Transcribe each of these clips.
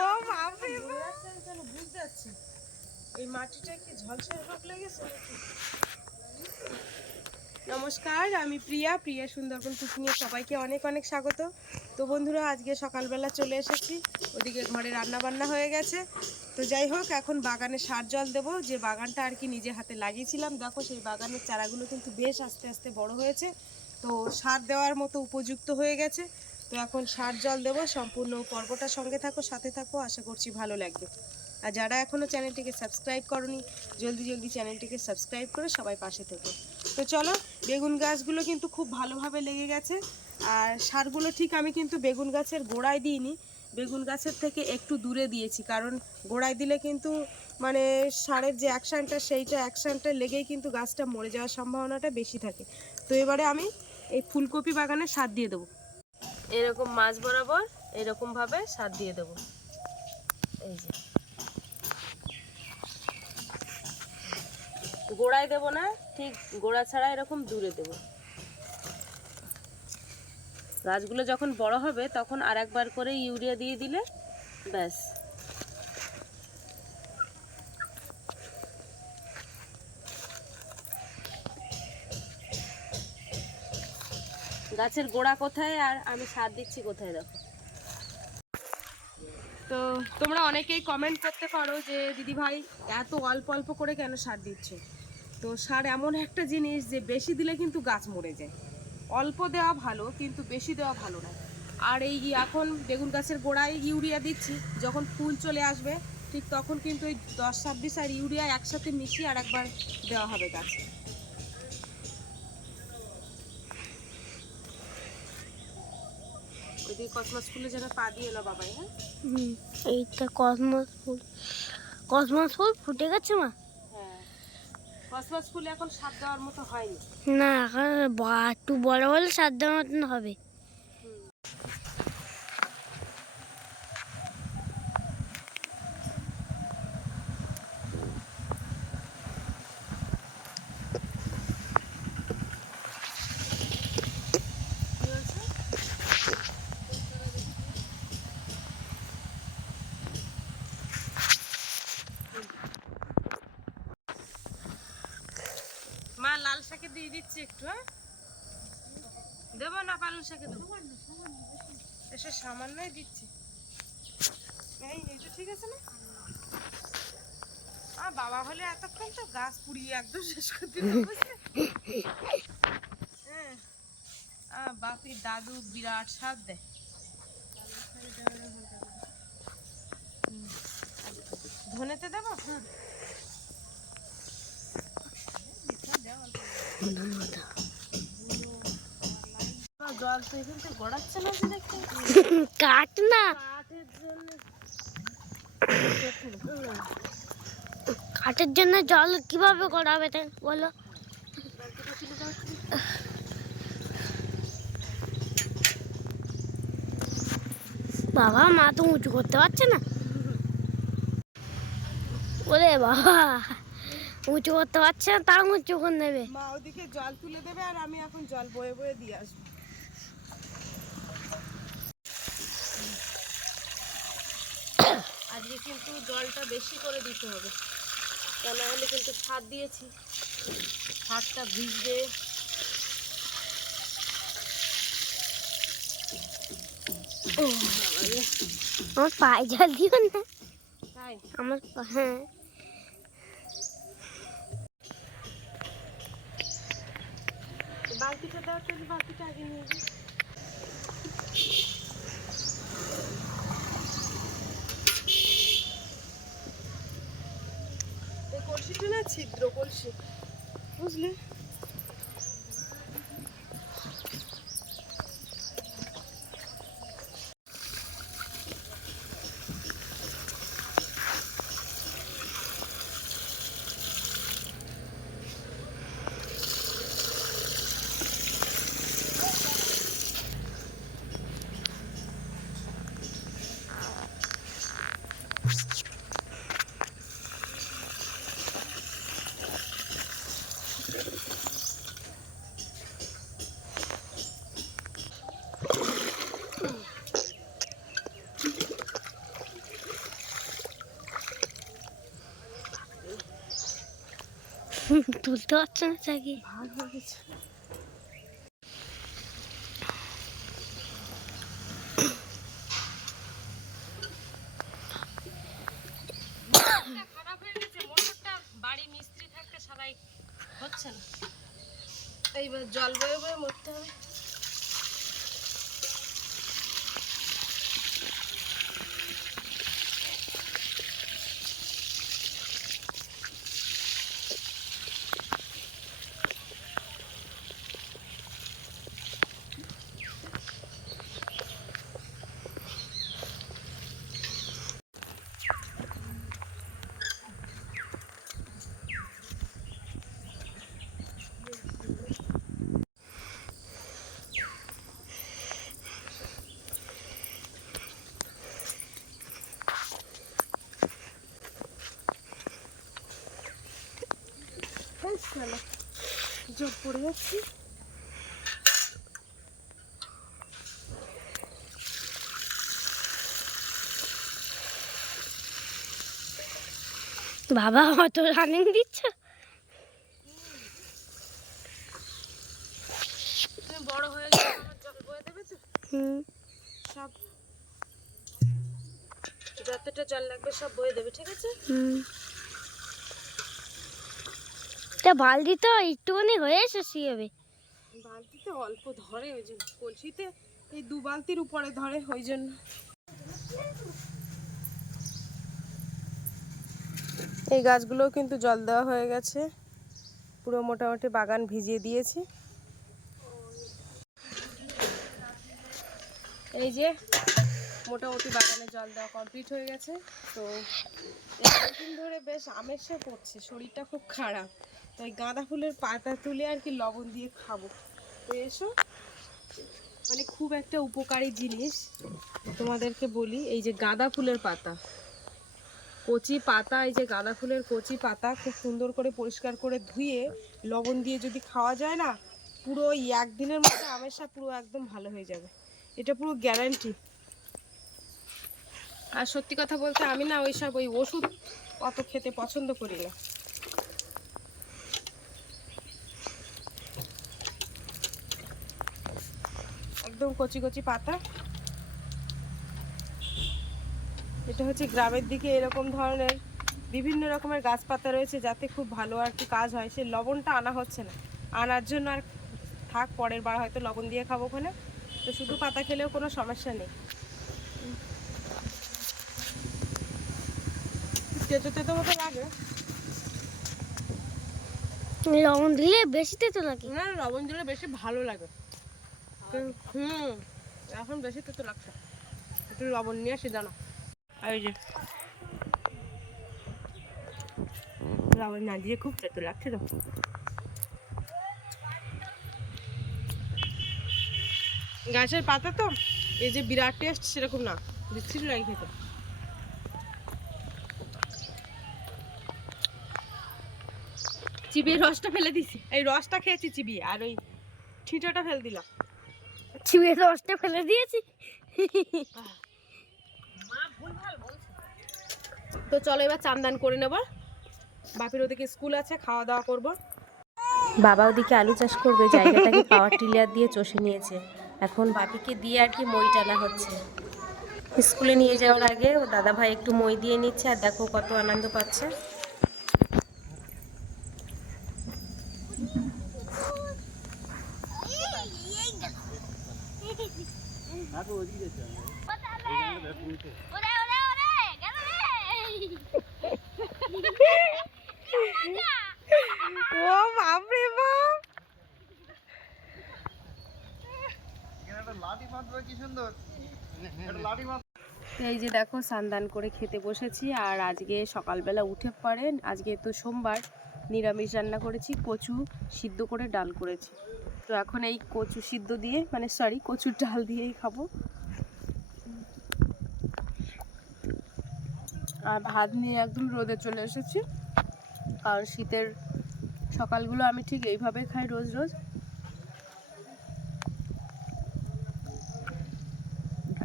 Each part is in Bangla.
ও বাপরে কেন বুঝতে পারছি এই মাটিটা কি ঝলসে রোগ লেগেছে নমস্কার, আমি প্রিয়া প্রিয়া সুন্দরবন কুকিংয়ে সবাইকে অনেক অনেক স্বাগত। তো বন্ধুরা, আজকে সকালবেলা চলে এসেছি। ওদিকে ঘরে রান্না বান্না হয়ে গেছে। তো যাই হোক, এখন বাগানে সার জল দেবো। যে বাগানটা আর কি নিজে হাতে লাগিয়েছিলাম, দেখো সেই বাগানের চারাগুলো কিন্তু বেশ আস্তে আস্তে বড় হয়েছে। তো সার দেওয়ার মতো উপযুক্ত হয়ে গেছে। তো এখন সার জল দেবো। সম্পূর্ণ পর্বটা সঙ্গে থাকো, সাথে থাকো। আশা করছি ভালো লাগবে। আর যারা এখনও চ্যানেলটিকে সাবস্ক্রাইব করনি, জলদি জলদি চ্যানেলটিকে সাবস্ক্রাইব করে সবাই পাশে থেকো। তো চলো, বেগুন গাছগুলো কিন্তু খুব ভালোভাবে লেগে গেছে। আর সারগুলো ঠিক আমি কিন্তু বেগুন গাছের গোড়ায় দিইনি। বেগুন গাছের থেকে একটু দূরে দিয়েছি, কারণ গোড়ায় দিলে কিন্তু মানে সারের যে অ্যাকশানটা, সেইটা অ্যাকশানটা লেগেই কিন্তু গাছটা মরে যাওয়ার সম্ভাবনাটা বেশি থাকে। তো এবারে আমি এই ফুলকপি বাগানে সার দিয়ে দেবো। এরকম মাছ বরাবর এরকমভাবে সার দিয়ে দেবো। এই যে। গোড়ায় দেবো না, ঠিক গোড়া ছাড়া এরকম দূরে দেবো। গাছগুলো যখন বড় হবে, তখন আর একবার করে ইউরিয়া দিয়ে দিলে, ব্যাস। গাছের গোড়া কোথায় আর আমি সার দিচ্ছি কোথায়, দেখো। তো তোমরা অনেকেই কমেন্ট করতে পারো যে, দিদি ভাই, এত অল্প অল্প করে কেন সার দিচ্ছ? তো সার এমন একটা জিনিস যে, বেশি দিলে কিন্তু গাছ মরে যায়। অল্প দেওয়া ভালো, কিন্তু বেশি দেওয়া ভালো না। আর এই এখন বেগুন গাছের গোড়ায় ইউরিয়া দিচ্ছি, যখন ফুল চলে আসবে, ঠিক তখন কিন্তু ওই দশ, ছাব্বিশ আর ইউরিয়া একসাথে মিশিয়ে আর একবার দেওয়া হবে গাছে। ওইদিকে কসমস ফুলে যেন পা দিয়ে এলো বাবাই হ্যাঁ? এইটা কসমস ফুল। কসমস ফুল ফুটে গেছে মা? কসমস ফুল এখন সার দেওয়ার মতো হয়নি। না, এখন একটু বড় হলে সাত দেওয়ার মতন হবে কি হয়েছে মা লাল শাকে দিয়ে দিচ্ছি একটু হ্যাঁ? দেবো না শাকে এসে সামান্যই দিচ্ছি। ঠিক আছে না? বাবা হলে এতক্ষণ তো গাছ পুড়িয়ে একদম শেষ করে দিল হ্যাঁ। বাপির দাদু বিরাট সাথ দেয়। ধনেতে দেবো? হ্যাঁ কাট না। কাঠের জন্য জল কীভাবে তাই বলো? বাবা মা তো উঁচু করতে পারছে না। ওরে বাবা উঁচু করতে পারছে না তাও উঁচু করে নেবে। মা ওদিকে জল তুলে দেবে আর আমি এখন জল বয়ে বয়ে দিয়ে আসব। আজকে কিন্তু জলটা বেশি করে দিতে হবে। তা না হলে কিন্তু সার দিয়েছি। সারটা ভিজবে। আমার পায়ে জল দিও না। তাই? আমার হ্যাঁ। বালতিটা দেওয়ার জন্য বালতিটা আগে নিয়ে যাই এই কলসিটা না ছিদ্র কলসি। বুঝলে? তুলতে পারছ না চাকি? এইবার জল বয়ে বয়ে মরতে হবে। যোগ পড়ে যাচ্ছি। বাবা অত রানিং দিচ্ছে? বড় হয়ে গেলে আমার জল বয়ে দেবে তো? হুম। সব যতটা জল লাগবে সব বয়ে দেবে ঠিক আছে? হুম। তা বালতি তো একটুখানি হয়ে এসেছি হবে। বালতিতে অল্প ধরে, ওই জন্য কলসিতে, এই দু বালতির উপরে ধরে, ওই জন্য। এই গাছগুলোও কিন্তু জল দেওয়া হয়ে গেছে। পুরো মোটামুটি বাগান ভিজিয়ে দিয়েছি। এই যে, মোটামুটি বাগানে জল দেওয়া কমপ্লিট হয়ে গেছে। তো কদিন ধরে বেশ আমেজে পড়ছে শরীরটা খুব খারাপ। এই গাঁদা ফুলের পাতা তুলে আর কি লবণ দিয়ে খাব। তো এসো। মানে খুব একটা উপকারী জিনিস। তোমাদেরকে বলি, এই যে গাঁদা ফুলের পাতা। কচি পাতা, এই যে গাঁদা ফুলের কচি পাতা খুব সুন্দর করে পরিষ্কার করে ধুয়ে লবণ দিয়ে যদি খাওয়া যায় না, পুরো ওই একদিনের মধ্যে আমেশা পুরো একদম ভালো হয়ে যাবে। এটা পুরো গ্যারান্টি আর সত্যি কথা বলতে আমি না ওই সব ওই ওষুধ অত খেতে পছন্দ করি না। একদম কচি কচি পাতা। এটা হচ্ছে গ্রামের দিকে এরকম ধরনের বিভিন্ন রকমের গাছপাতা রয়েছে যাতে খুব ভালো আর কি কাজ হয়। সে লবণটা আনা হচ্ছে না। আনার জন্য আর থাক পরের বার হয়তো লবণ দিয়ে খাব ওখানে। তো শুধু পাতা খেলেও কোনো সমস্যা নেই। তেতো তেতো মতো লাগে। লবণ দিলে বেশি তেতো লাগে? না লবণ দিলে বেশি ভালো লাগে। হুম এখন বেশি তেতো লাগছে। একটু লবণ নিয়ে আসি জানো আর এই যে। লবণ না দিয়ে খুব তেতো লাগছে তো। গাছের পাতা তো এই যে বিরাট টেস্ট সেরকম না। বিচ্ছিরি লাগে খেতে। চিবিয়ে রসটা ফেলে দিছি। এই রসটা খেয়েছি চিবিয়ে আর ওই ঠিটাটা ফেলে দিলাম। চিবিয়ে রসটা ফেলে দিয়েছি। তো চলো এবার চান্দান করে নেব। বাপির ওদিকে স্কুল আছে খাওয়া দাওয়া করব। বাবা ওদিকে আলু চাষ করবে জায়গাটাকে পাওয়ার টিলার দিয়ে চষে নিয়েছে। এখন বাপিকে দিয়ে আর কি মই টানা হচ্ছে। স্কুলে নিয়ে যাওয়ার আগে ও দাদা ভাই একটু মই দিয়ে নিচ্ছে আর দেখো কত আনন্দ পাচ্ছে। এই যে দেখো সান্দান করে খেতে বসেছি আর আজকে সকালবেলা উঠে পড়ে আজকে তো সোমবার, নিরামিষ রান্না করেছি, কচু সিদ্ধ করে ডাল করেছি। তো এখন এই কচু সিদ্ধ দিয়ে মানে সরি কচুর ডাল দিয়েই খাব। আর ভাত নিয়ে একদম রোদে চলে এসেছি। কারণ শীতের সকালগুলো আমি ঠিক এইভাবে খাই রোজ রোজ।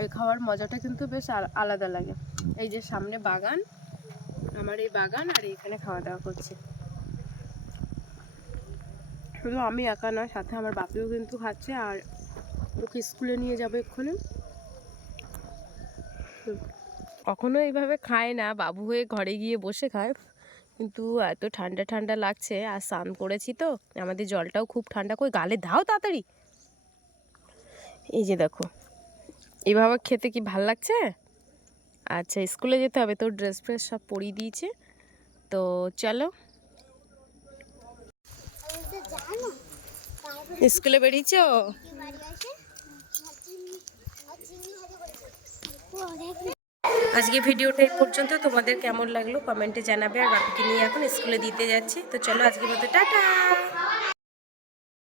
এই খাওয়ার মজাটা কিন্তু বেশ আলাদা লাগে। এই যে সামনে বাগান, আমার এই বাগান আর এখানে খাওয়া দাওয়া করছি। শুধু আমি একা না সাথে আমার বাপিও কিন্তু খাচ্ছে আর ওকে স্কুলে নিয়ে যাবে এক্ষুনি। কখনো এইভাবে খায় না, বাবু হয়ে ঘরে গিয়ে বসে খায়, কিন্তু এত ঠান্ডা ঠান্ডা লাগছে, আর স্নান করেছি তো, আমাদের জলটাও খুব ঠান্ডা করে গালে দাও তাড়াতাড়ি। এই যে দেখো এইভাবে খেতে কি ভালো লাগছে? আচ্ছা স্কুলে যেতে হবে, তো ড্রেস ফ্রেস সব পরিয়ে দিয়েছে, তো চলো। স্কুলে বেরিয়েছ? আজকে ভিডিওটা এই পর্যন্ত। তোমাদের কেমন লাগল কমেন্টে জানাবে আর বাপিকে নিয়ে এখন স্কুলে দিতে যাচ্ছি। তো চলো আজকে মতো, টাটা!